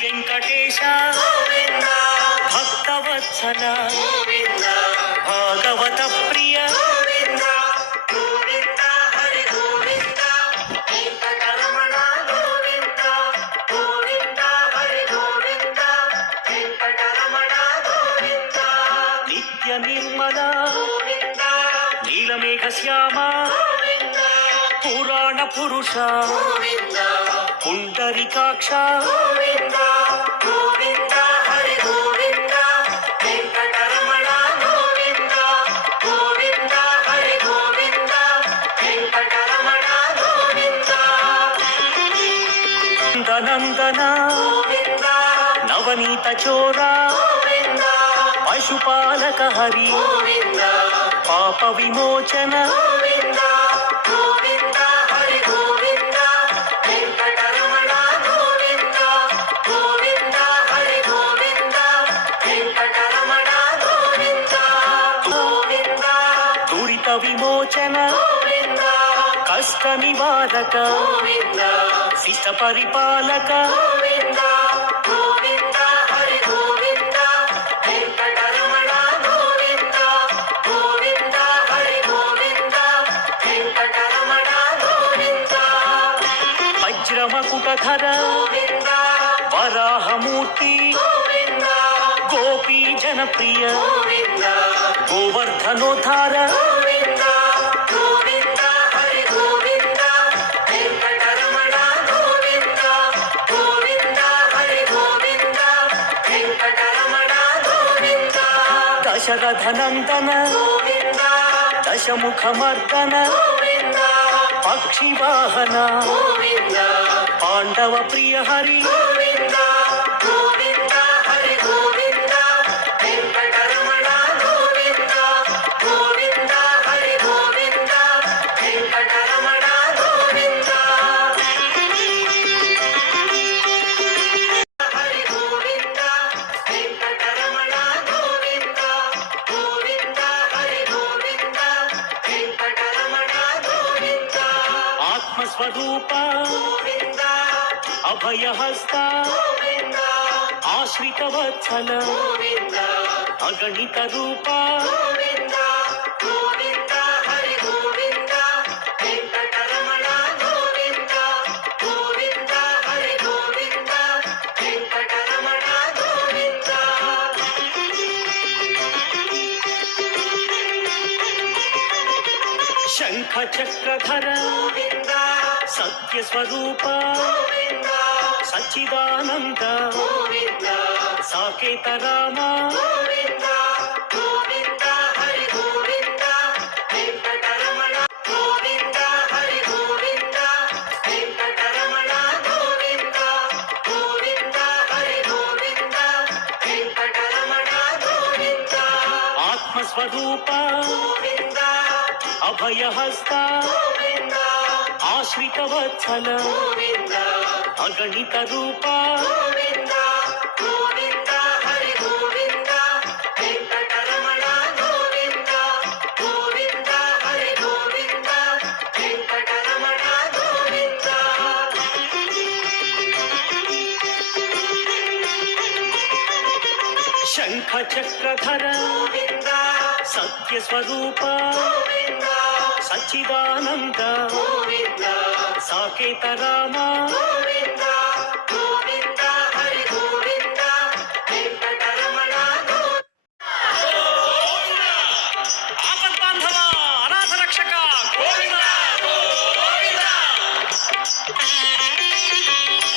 వెంకటేశ భక్తవత్సల భాగవత ప్రియ నిత్య నిర్మల నీలమేఘ శ్యామ పురాణ పురుష పుండరీకాక్ష నందన నవనీత చోర పశుపాలక హరి పాప విమోచన దురిత విమోచన కష్ట నివారక శిష్ట పరిపాలక వజ్రమకుటధర వరాహమూర్తి గోపీ జనప్రియ గోవర్ధనోద్ధార దశరథనందన దశముఖమర్దన పక్షివాహన పాండవ ప్రియ హరి ఆత్మస్వరూప అభయహస్త ఆశ్రిత వత్సల అగణిత రూప శంఖ చక్రధర సత్యస్వరూప సచ్చిదానంద సాకేత రామ ఆత్మస్వరూప అభయహస్త ఆశ్రిత వత్సల అగణిత రూప శంఖ చక్రధర సత్యస్వరూప సచ్చిదానంద సాకేత రామ